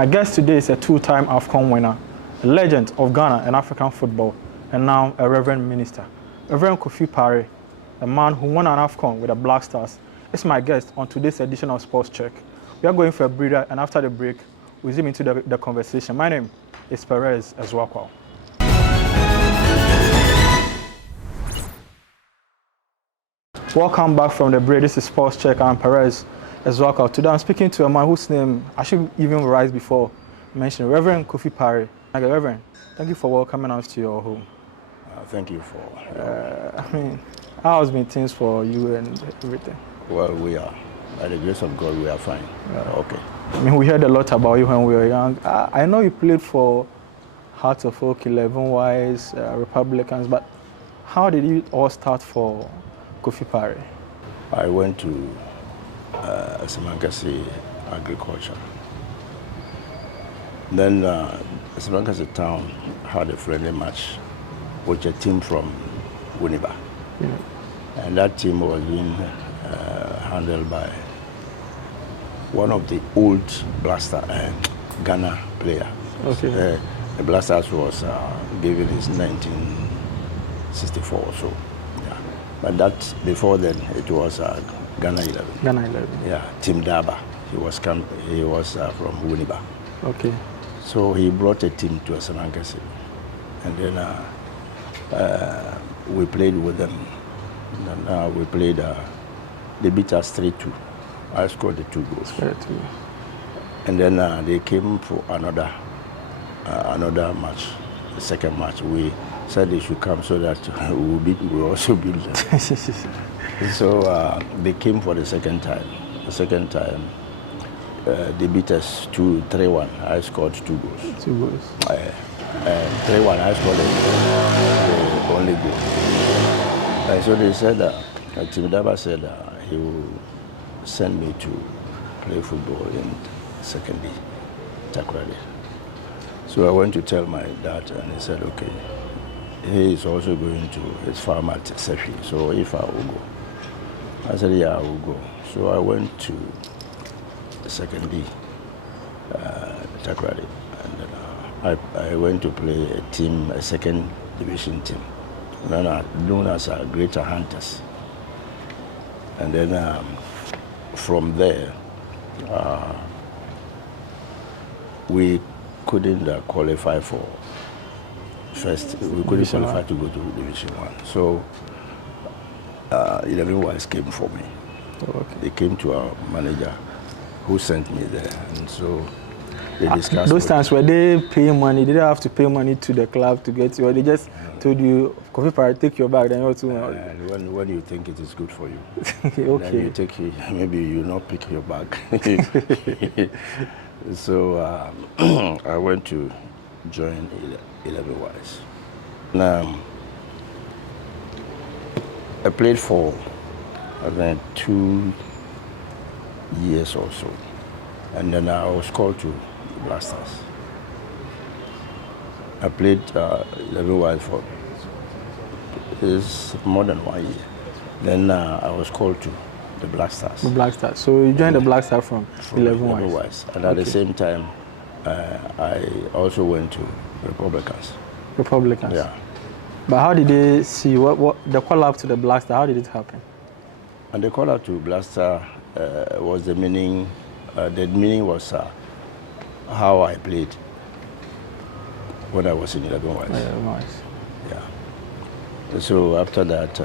My guest today is a two-time AFCON winner, a legend of Ghana and African football, and now a Reverend Minister. Reverend Kofi Pare, a man who won an AFCON with the Black Stars, is my guest on today's edition of Sports Check. We are going for a breather, and after the break, we'll zoom into the conversation. My name is Perez Ezwakwa. Welcome back from the break. This is Sports Check. I'm Perez Ezwakwa. Today I'm speaking to a man whose name I should even rise before mentioning, Reverend Kofi Pare. Okay, Reverend, thank you for welcoming us to your home. Thank you for. How has been things for you and everything? Well, we are. By the grace of God, we are fine. Okay. We heard a lot about you when we were young. I know you played for Hearts of Oak, 11 Wise, Republicans, but how did it all start for Kofi Pare? I went to Asamoah Gyan agriculture. Then Asamoah Gyan town had a friendly match with a team from Winneba. Yeah. And that team was being handled by one of the old Blaster Ghana player. Okay. The Blasters was given in 1964 or so. Yeah. But that before then it was Ghana 11. Ghana 11. Yeah, Tim Daba. He was from Winneba. Okay. So he brought a team to Asamoah Gyan, and then we played with them. And we played. They beat us 3-2. I scored the 2 goals. And then they came for another match, the second match. We said they should come so that we also beat them. So they came for the second time. The second time, they beat us 3-1. I scored 2 goals. 2 goals. 3-1, I scored the only goal. So they said that, Tim Daba said he will send me to play football in second D, Takoradi. So I went to tell my dad, and he said, okay, he is also going to his farm at Sefi, so if I will go. I said, yeah, I will go. So I went to second D, Takoradi, and then I went to play a team, a second division team, known as Greater Hunters. And then from there, we couldn't qualify for first. We couldn't qualify to go to Division 1. So 11 Wise came for me. Okay. They came to our manager, who sent me there, and so they discussed. Those times were they paying money? Did they have to pay money to the club to get you, or they just told you, Kofi Pare, take your bag, then you too? When you think it is good for you, okay. Then you take it, maybe you not pick your bag. So I went to join 11 Wise. Now I played for 2 years or so, and then I was called to the Blasters. I played 11 Wise for more than 1 year. Then I was called to the Black Stars. The Black Stars. So you joined the Black Stars from 11 Wise. And at the same time, I also went to Republicans. Republicans? Yeah. But how did they see what the call up to the Black Star? How did it happen? And the call up to Black Star was the meaning. The meaning was how I played when I was in 11 Wise. 11 Wise. Yeah. So after that,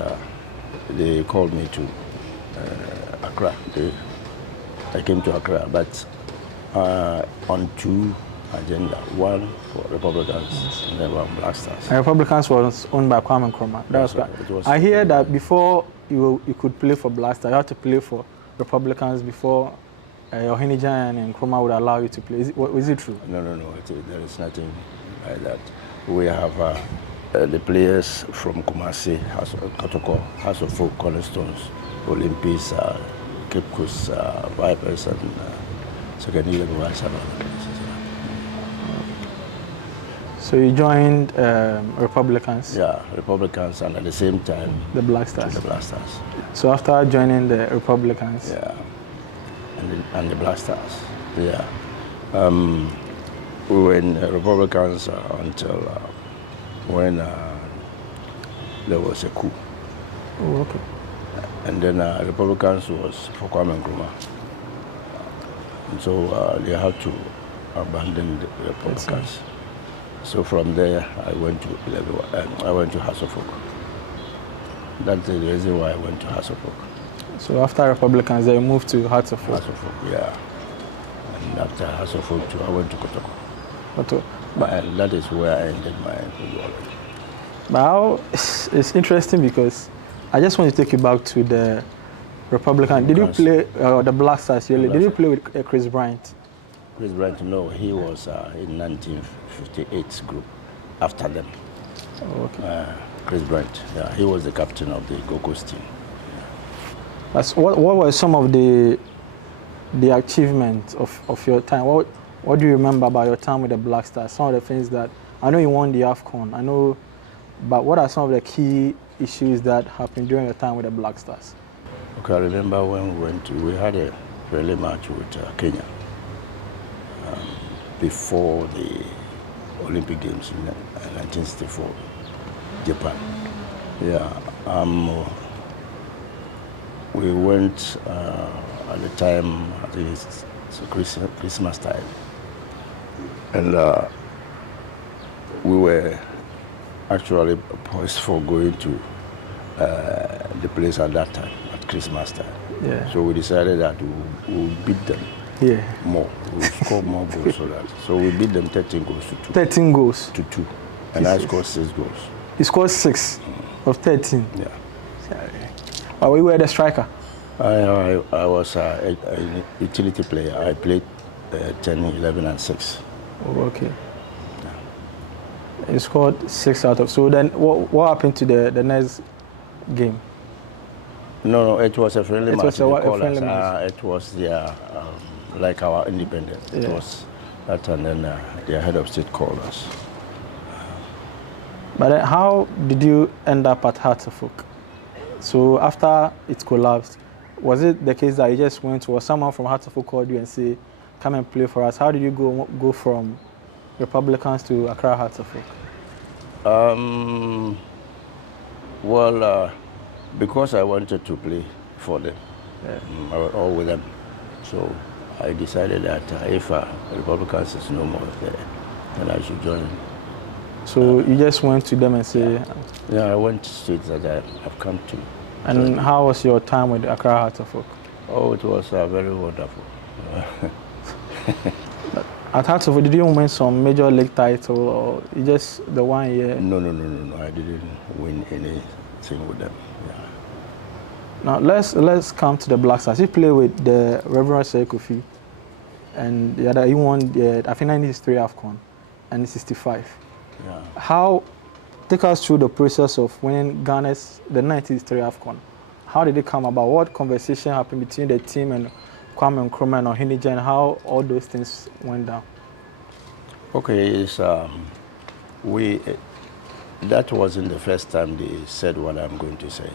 they called me to Accra. I came to Accra, but on 2 agenda, one for Republicans and then one Black Stars. And Republicans was owned by Kwame Nkrumah. That's right. I hear that before you could play for Black Stars, you had to play for Republicans before Osei Gyan and Nkrumah would allow you to play. Is it true? No. There is nothing like that. We have the players from Kumasi, Kotoko, House of Folk, Cornerstones, Olympics, Cape Coast, Vipers, and second 11 Wise and other places. So you joined Republicans? Yeah, Republicans, and at the same time the Black Stars. The Black Stars. So after joining the Republicans? Yeah, and the Black Stars. Yeah. we were in Republicans until when there was a coup. Oh, okay. And then Republicans was for Kwame Nkrumah. And so they had to abandon the Republicans. So from there, I went to House of Folk. That's the reason why I went to House of Folk. So after Republicans, they moved to House of Folk. House of Folk, yeah. And after House of Folk, I went to Kotoko. And that is where I ended my football. But how, it's interesting because I just want to take you back to the Republican. Did you play the Black Stars? Did you play with Chris Bryant? Chris Bryant, no, he was in 1958 group after them. Oh, okay. Chris Bryant, yeah, he was the captain of the Gold Coast team. That's, what were some of the achievements of your time? What do you remember about your time with the Black Stars? Some of the things that, I know you won the AFCON, I know, but what are some of the key issues that happened during your time with the Black Stars? Okay, I remember when we had a friendly match with Kenya before the Olympic Games in 1964, Japan. Yeah, we went at the time, I think it's Christmas time, and we were actually poised for going to the place at that time, at Christmas time. Yeah. So we decided that we'll beat them more. We'll score more goals so that. So we beat them 13 goals to 2. 13 goals? To 2. And I scored 6 goals. You scored 6 of 13? Yeah. We were the striker? I was a utility player. I played 10, 11, and 6. Oh, okay. You scored 6 out of. So then, what happened to the next game? No, it was a friendly match. It was like our independence. It was that, and then their head of state called us. But then how did you end up at Hearts of Folk? So after it collapsed, was it the case that you just went to, or someone from Hearts of Folk called you and say, "Come and play for us"? How did you go from Republicans to Accra Hearts of Folk? Well, because I wanted to play for them, or with them, so I decided that if Republicans is no more there, then I should join. So you just went to them and say? Yeah, I went straight that I've come to. And how was your time with Accra Hearts of Folk? Oh, it was very wonderful. At Hearts of Folk, did you win some major league title, or just the 1 year? No. I didn't win anything with them. Yeah. Now let's come to the Black Stars. You play with the Reverend Osei Kofi, and the other, you won I think 93 AFCON and 65. Yeah. Take us through the process of winning Ghana's the 93 AFCON. How did it come about? What conversation happened between the team and Kwame Nkrumah and Ohinija, and how all those things went down? Okay, that wasn't the first time they said what I'm going to say.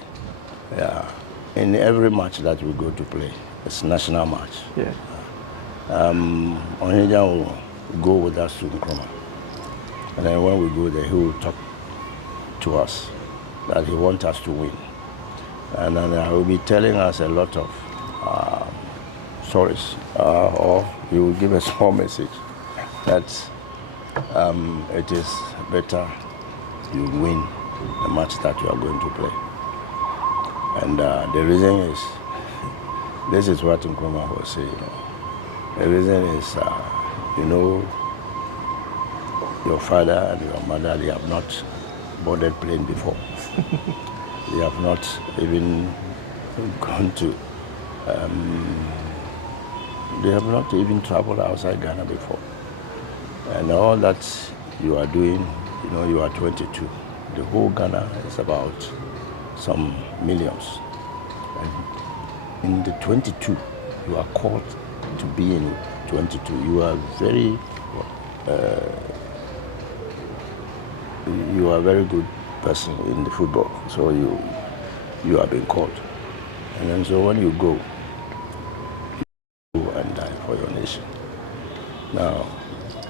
Yeah. In every match that we go to play, it's national match. Yeah. Ohinija will go with us to Nkrumah. And then when we go there, he will talk to us that he wants us to win. And then he will be telling us a lot of stories, or he will give a small message that it is better you win the match that you are going to play. And the reason is, this is what Nkrumah was saying. The reason is, your father and your mother, they have not boarded plane before. They have not even gone to, they have not even traveled outside Ghana before. And all that you are doing, you are 22. The whole Ghana is about some millions. And in the 22, you are called to be in 22. You are very, you are a very good person in the football, so you have been called. And then so when you go and die for your nation. Now,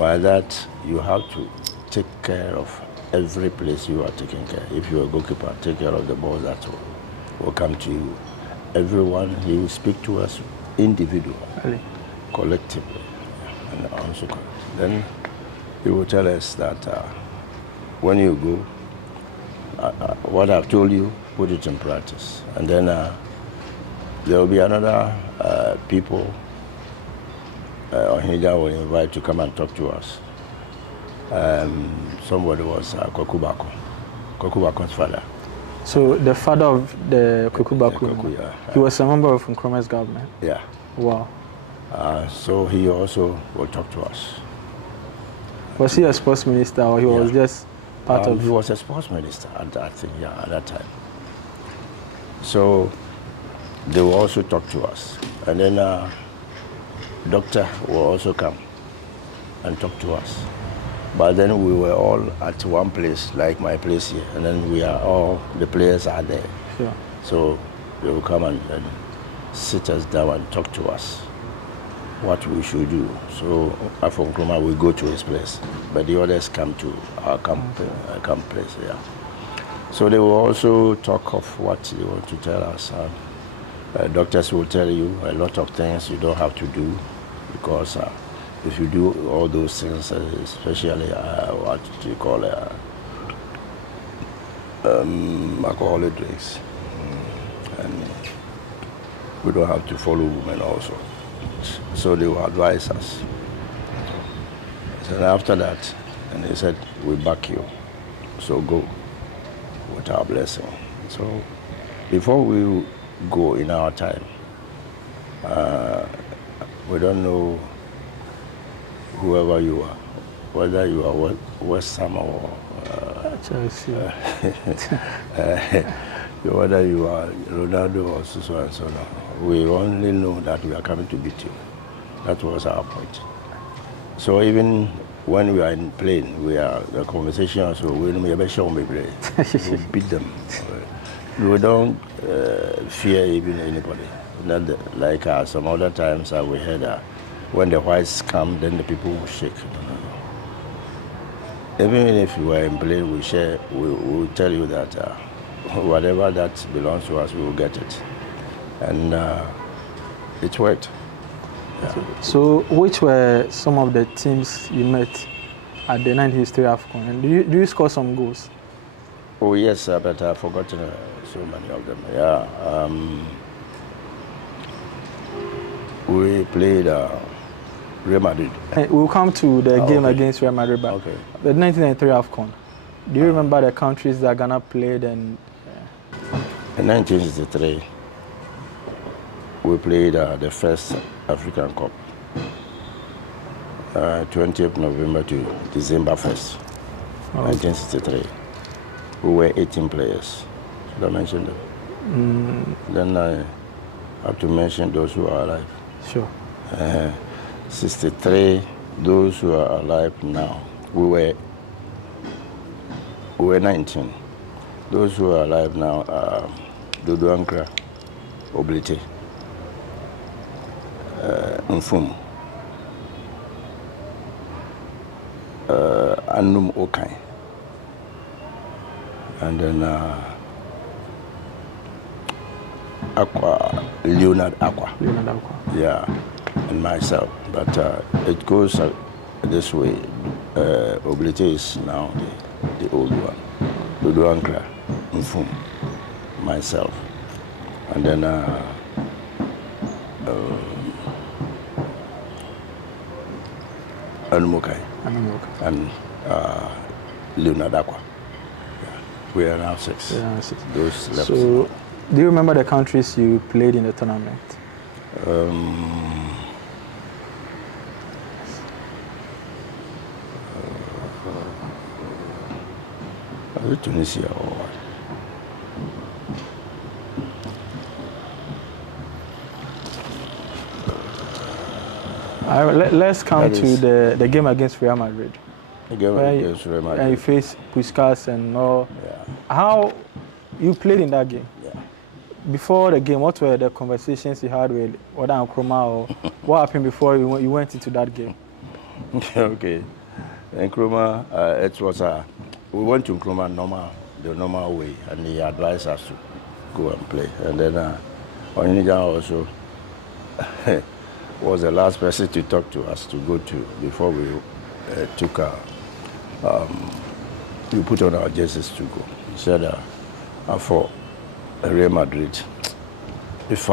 By that, you have to take care of every place you are taking care. If you're a goalkeeper, take care of the balls that will come to you. Everyone, he will speak to us individually, really? Collectively, and also then he will tell us that when you go, what I've told you, put it in practice. And then there will be another people Ohija will invite to come and talk to us. Somebody was Kokubako's father. So the father of the Kokubaku, yeah. He was a member of Nkrumah's government? Yeah. Wow. So he also will talk to us. Was he a sports minister or he was just part of? He was a sports minister at that time. So they will also talk to us. And then doctor will also come and talk to us. But then we were all at one place, like my place here, and then the players are there. Sure. So they will come and sit us down and talk to us what we should do. So from Nkrumah, we go to his place, but the others come to our camp place, yeah. So they will also talk of what they want to tell us. Doctors will tell you a lot of things you don't have to do, because if you do all those things, especially what you call alcoholic drinks, and we don't have to follow women also. So they will advise us. And after that, and they said, we back you, so go with our blessing. So before we go in our time, we don't know whoever you are, whether you are West Ham or Chelsea. Whether you are Ronaldo or so and so on. We only know that we are coming to beat you. That was our point. So even when we are in plane, the conversation also, we beat them. We don't fear even anybody. Not like some other times we heard when the whites come, then the people will shake. Even if you are in plane, we will tell you that whatever that belongs to us, we will get it. And it worked. Yeah. So which were some of the teams you met at the 1993 AFCON? And do you score some goals? Oh yes, but I've forgotten so many of them. Yeah. We played Real Madrid. We'll come to the game against Real Madrid, but the 1993 AFCON. Do you remember the countries that Ghana played? And in 1963, we played the first African Cup, 20th November to December 1st, 1963. We were 18 players. Should I mention them? Then I have to mention those who are alive. Sure. 63, those who are alive now. We were 19. Those who are alive now are Dodo Ankra, Oblite, Nfum, Anum Okai, and then Leonard Aqua. Yeah, and myself. But it goes this way. Oblite is now the old one. Dodo Ankra, Nfum, myself, and then Anumokai and Leonard Aqua. Yeah. We are now 6. Yeah, 6. Those left. So, do you remember the countries you played in the tournament? Was it Tunisia or what? Let's come to the game against Real Madrid. The game against Real Madrid. And you faced Puskas and all. Yeah. How you played in that game? Yeah. Before the game, what were the conversations you had with Nkrumah, or what happened before you went into that game? Okay. Nkrumah, it was we went to Nkrumah the normal way, and he advised us to go and play. And then Onyinja also was the last person to talk to us to go to before we we put on our jerseys to go. He said, for Real Madrid, if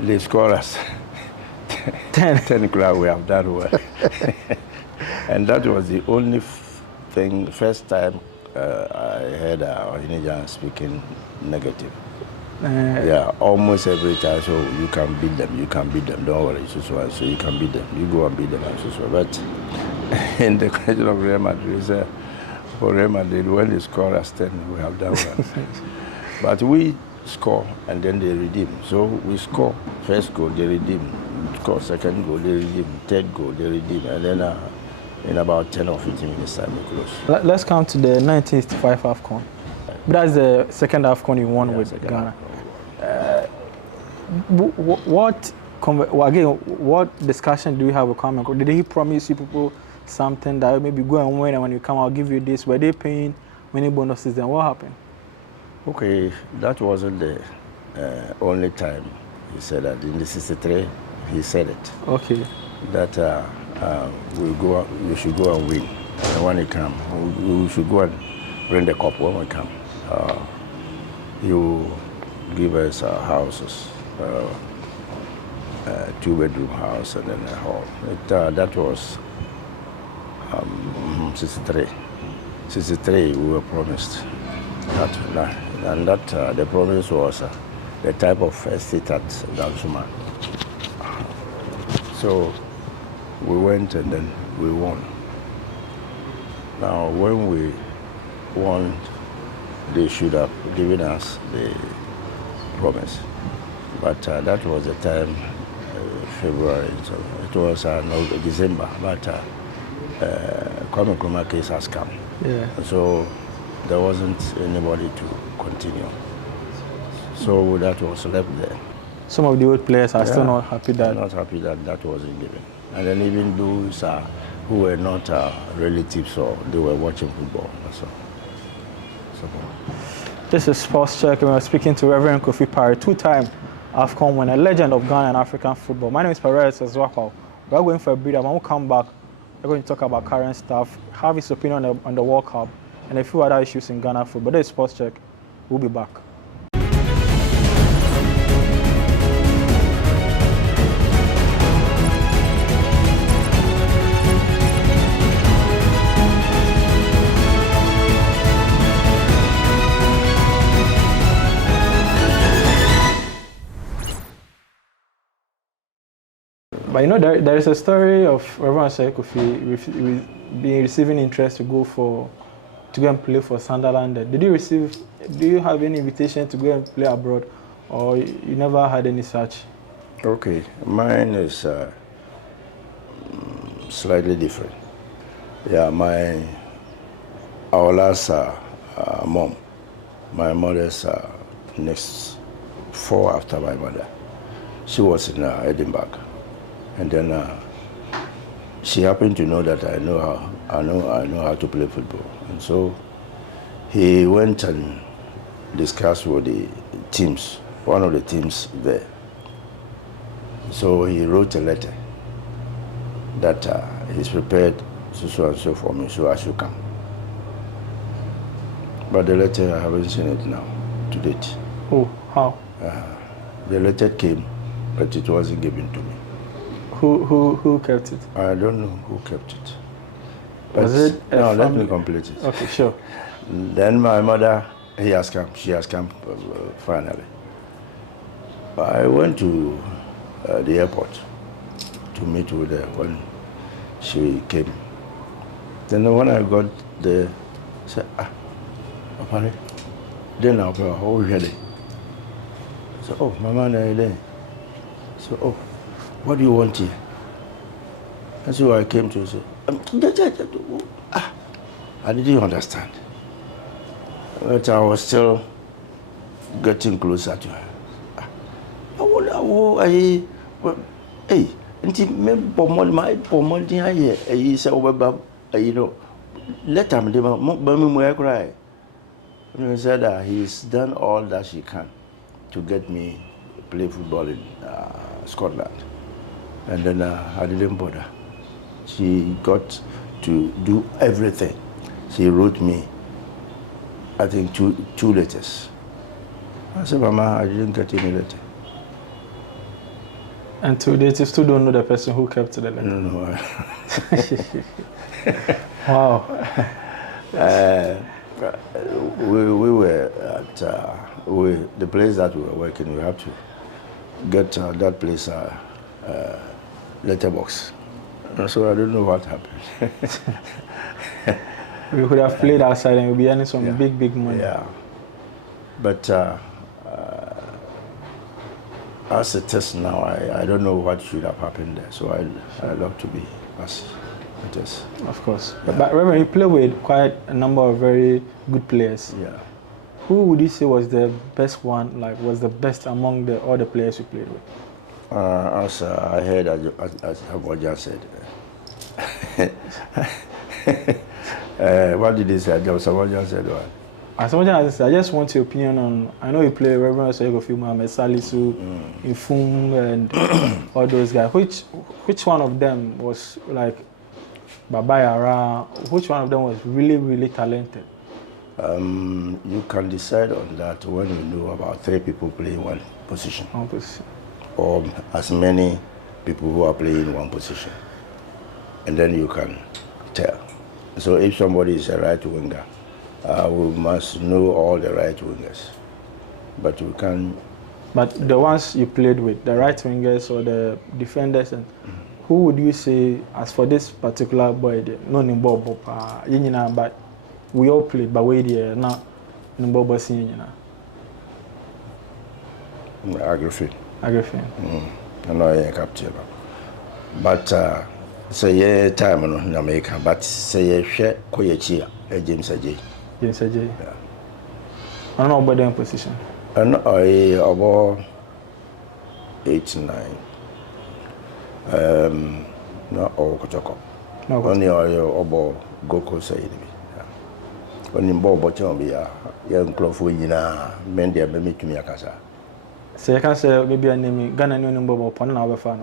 they score us 10 crowd, we have done well. And that was the only first time I heard Onyinja speaking negative. Yeah, almost every time. So you can beat them. Don't worry, so you can beat them. You go and beat them, so. But in the question of Real Madrid, for Real Madrid, when they score us 10, we have done well. But we score and then they redeem. So we score first goal, they redeem. Score second goal, they redeem. Third goal, they redeem. And then in about 10 or 15 minutes time, we close. Let's come to the 1965 AFCON. But that's the second AFCON you won with Ghana. What discussion do you have with Kwame Nkrumah? Did he promise you people something that maybe go and win, and when you come, I'll give you this? Were they paying many bonuses? Then what happened? Okay, that wasn't the only time he said that. In the 63, he said it. Okay. That you should go and win. And when you come, we should go and bring the cup when we come. You give us houses, 2-bedroom house and then a hall. That was 63. 63 we were promised that, and that the promise was the type of estate at Dansuma. So we went and then we won. Now when we won, they should have given us the promise. But that was the time, February, so it was December, but Kwame Nkrumah case has come. Yeah. So there wasn't anybody to continue. So that was left there. Some of the old players are still not happy that... Not happy that that wasn't given. And then even those who were not relatives, or they were watching football. So. This is Sports Check, and we're speaking to Reverend Kofi Pare, two-time AFCON winner, legend of Ghana and African football. My name is Perez as well. We're going for a breather. When we come back, we're going to talk about current stuff, have his opinion on the World Cup, and a few other issues in Ghana football. This is Sports Check. We'll be back. But you know, there is a story of Reverend Osei Kofi receiving interest to go and play for Sunderland. Do you have any invitation to go and play abroad, or you never had any such? Okay, mine is slightly different. Yeah, our last mom, my mother's next 4 after my mother, she was in Edinburgh. And then she happened to know that I know how to play football, and so he went and discussed with the teams, one of the teams there. So he wrote a letter that he's prepared so and so for me, so I should come. But the letter, I haven't seen it now to date. Oh, how? The letter came, but it wasn't given to me. Who kept it? I don't know who kept it. But was it no, let me complete it. Okay, sure. Then my mother, she has come finally. I went to the airport to meet with her when she came. Then when I got there, I said, Papa, then I'll go, how are you ready? So, oh, Mama, are you there? So, oh, what do you want here? And so I came to say, I didn't understand. But I was still getting closer to her. Hey, Nti me bomol my bomol din aye e say obeba you know let am dey me cry. He said that he's done all that she can to get me to play football in Scotland, and then I didn't bother. She got to do everything. She wrote me, I think, two letters. I said, Mama, I didn't get any letter. And today, you still don't know the person who kept the letter? No. Wow. We were at the place that we were working. We had to get that place letterbox. So I don't know what happened. We could have played outside and we'll be earning some big money. Yeah. But as it is now, I don't know what should have happened there. So I love to be as it is. Of course. Yeah. But Reverend, you play with quite a number of very good players. Yeah. Who would you say was the best one, like was the best among all the players you played with? As I heard, as Asamoah Gyan said. What did he say? Asamoah Gyan said what? Asamoah Gyan said, I just want your opinion on, I know you play Reverend Osei Kofi, Mohamed Salisu, Ifum, and all those guys. Which one of them was like Baba Yara? Which one of them was really talented? You can decide on that when you know about 3 people playing one position. One position. Or as many people who are playing one position. And then you can tell. So if somebody is a right winger, we must know all the right wingers. But we can... But the ones you played with, the right wingers or the defenders, and who would you say, as for this particular boy, no Nimbo, but we all played, but we did not Nimbo Senior. Agrifin. I know I'm captain. But say time in America, but say share Koyachia, James Ajay. James Ajay. Yeah. I don't know about their position. And I about 8, 9. Not all Kotoko. Only I about Goko say. Only Bobo Chambia, young Clofina, Mendia, make me a casa. So you can say maybe a name Ghanaian number upon our fan.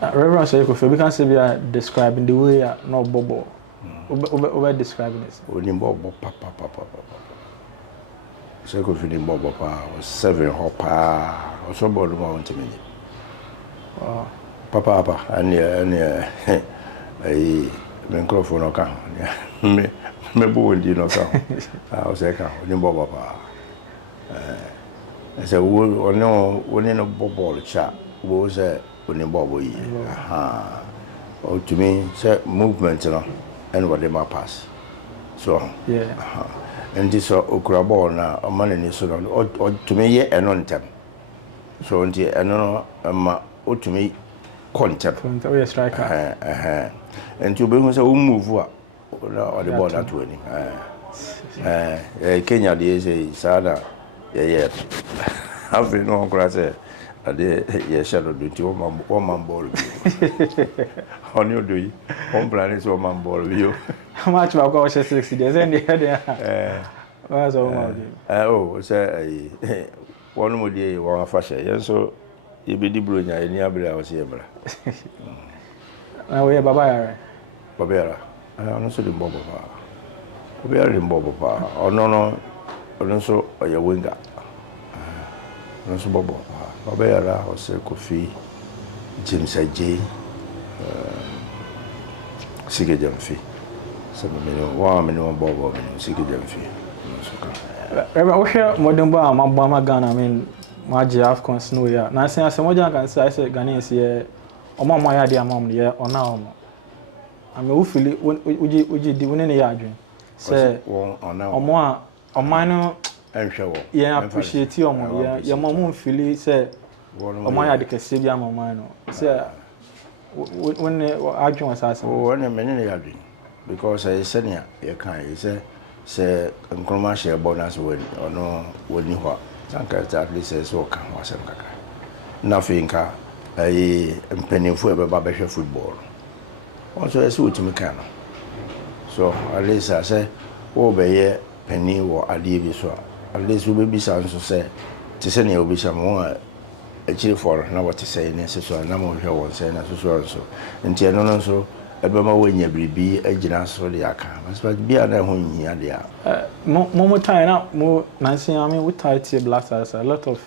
Reverend Osei Kofi, we can say we are describing the way no Bobo. Over describing this. Only Bobo Papa. Osei Kofi in Bobo was 7 hopper or somebody more to me. Papa, and a microphone account. Me bo ndi no ka. Osei ka, only Bobo Papa. I said, we no ball chat. Was only Bobby. Or to me, say movement, and what they might pass. So, yeah. And this okra ball now, a man in this or to me, yet and on time. So, until I know, to me, contact. We striker. And to bring us a move or the ball that winning. Kenya, the Sada. Yeah. I've been on grass. Yeah, shadow do to one man ball. On you do you? One plan is one man ball with you. How much about gosh 60 days? And what's all oh, say one more day, one fashion. Yes, so you be the brunner in Yabra was here. Now we have Baba Yara. Baba Yara. I also the Bobo. We are in Bobo. Oh, no. Also, a winger. Also, Baba Yara, Osei Kofi, James Ajay, Sige Jamfi. 7 million, 1 million Bobo, Sige Jamfi. We hear modern bar, Mama Ghana, I mean, Maji AFCON snow here. Now, I say, Asamoah Gyan can say, I say, Ghanaians here, or Mama Yadi, Mom, here, or now. I mean, who feel it, would you do any yard? Say, or more. O mine yeah appreciate you mo ya mom feel say o man ya de kese bia mo man no say when adwon was asem when me ne ya dwen because I said you can say Nkrumah share bonus when or no woni ho sanka at least say so kan wasem kaka nothing ka mpanimfo ebeba behwe football also ese wotimi kan no so at least I say wo be ye pani wo ade bi so at least wo be bisa nso say te se ne obisa mo a echiri for na what say ne se so na mo hwe won say na so nti eno no so ebema wo nya bribi agina so de aka but bia na ho nyia de a mo time na mo nansi I mean we tight blasters a lot of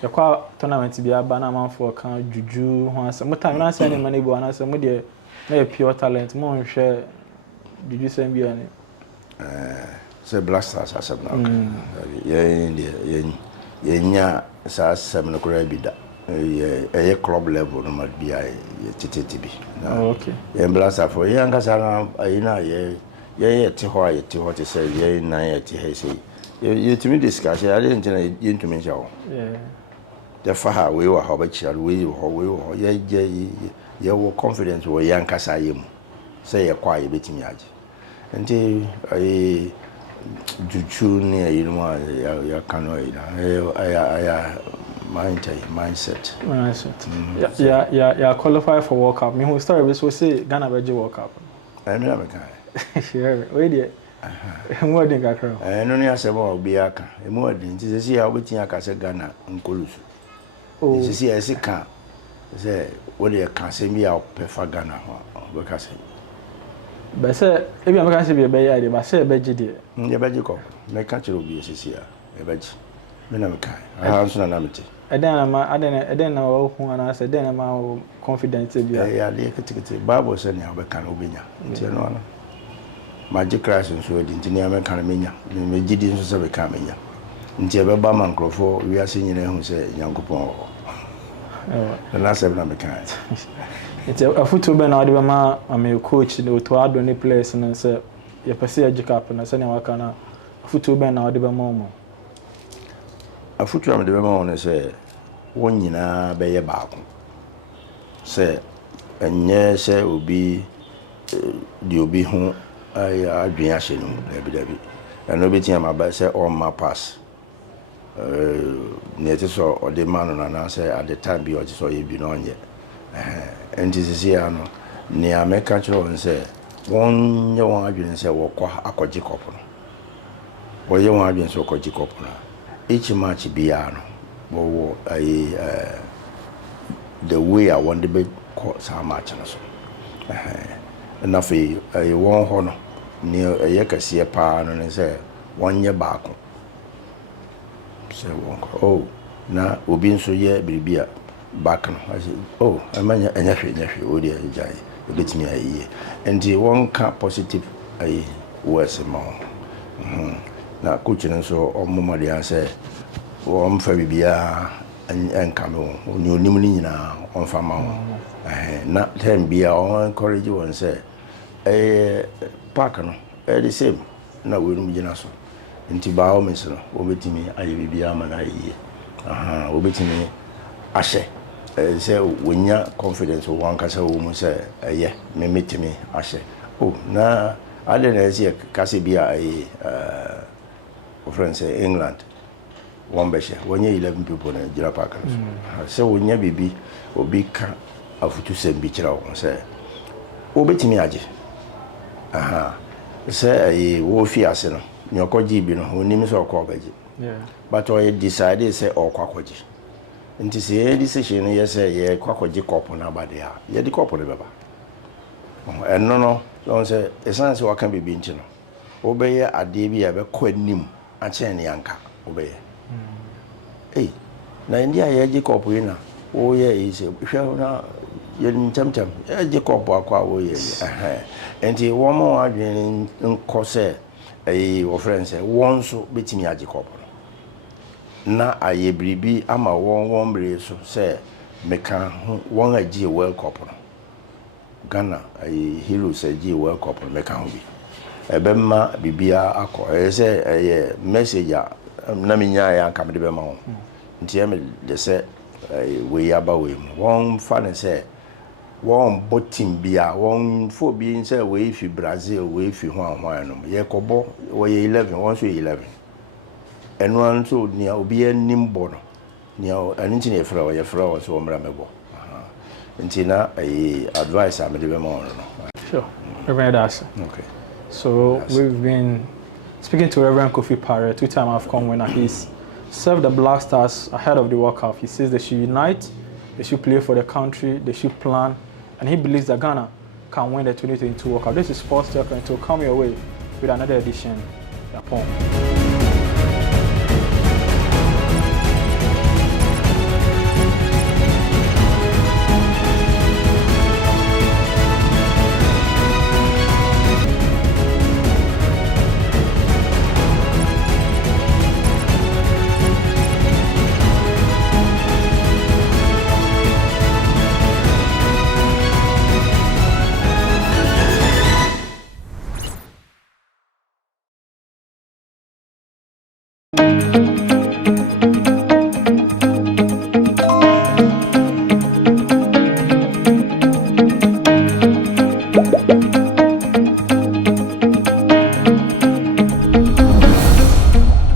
the kwa tournament bi aba na man for kan juju ho asa mo time na say ne mane bo na say mo de na pure talent mo nhwe juju sem bia ne say blasters asem na ye nya sa asem no kora bi da ye club level no ma bia ye tititi bi okay ye blasters for ye ankasa na ayina ye te ho ye te ho te say ye na ye te he say ye timi discuss ya dey ntina ye ntumi nja wo the faha we were how much we were ye wo confidence wo yankasa yem say ye kwa ye betimi age nti juju ne you know ya kanu ya mindset yeah qualify for World Cup me who story we so say Ghana be World Cup I mean am kan sure we dey mo dey kakra no ne asebo obi aka mo dey nti say ya obeti aka say Ghana nkolusu sisi esi ka say what dey kan say me a prefer Ghana ho because but say e bi am kan say be ya dey but say be gide ye be gide ko me ka chiro bi sisi ya e be gide me na me kan aha so na meti eden na wo hu ana say den na ma confidence bi ya dey ketekete bible say ne be kan obenya nti no ana magic crash nso di nti ne am kan menya me gide nso say be kan menya nti e be ba man krofo wi ase nyina hu say yankopon na say na me kan it's a football be na de ma am coach no to ado ne players na say ye pese agicap na say ne waka na football be na de be ma mo a football de be ma won say won nyina be ye baako say enye say obi di obi hu adwen ahye no dabi and obi tia ma ba say all my pass ne te so o de man no na say at the time bi o ti so ye bi no onye and this is here no ne ameka chiro on say won ye won adwen say wo kwa akoji cup no wo ye won adwen say akoji cup no each match bia no wo the way I want to be sa match no so na fe won ho no ne ye kase pa no ne say won ye baako say won oh na obi nso ye biribia back no I say oh amanya enya hwe odi ajai ebetimi ayi and won ka positive words ma na coach nso omoma dia say won fa bibia enka me oni onim ni nyina on fa ma na time bia on encourage won say park no the same na we no gina so nti ba o mesno obetimi ayi bibia ma na ayi obetimi ahye say wonya confidence won ka say wo mu say me metimi ahye oh na ade na say kase bia friends England one beshe wonye 11 people na jira park say wonya bibi obi ka afutu sem bi kira won say obetimi age say wo fi ase no nyokoji bi no onim so okobaji but we decided say okwakoji nti say decision no yes ye kwakoji cup na abade ha ye di cup no beba enno no don say essence waka bibi nti no obeye ade bi ya be kwanim a chen ne yanka obeye na india ye ji cup yi na o ye ise hwe na ye ntamtam ye ji cup akwa wo ye enti wo mo adwen nko say wo friends won so betimi agi cup na aye bribi ama won bre so say meka won agi World Cup no Ghana heroes agi World Cup no meka ho bi ebemma bibia akọ say message na menya ya kamde be ma ho nti em de say we aba we won fa ne say won botim bia won fo bi say we fi Brazil we fi ho anwan no ye kobo we 11 won so 11 eno an so nia obi anim bo no nia anti ne fra o ye fra o so mra mebo Nti na advice I'm giving more. Sure. Reverend Adas. Okay. So we've been speaking to Reverend Kofi Pare, two-time AFCON winner. He's served the Black Stars ahead of the World Cup. He says they should unite, they should play for the country, they should plan, and he believes that Ghana can win the 2022 World Cup. This is Sports Talk, and to come your way with another edition. Japon.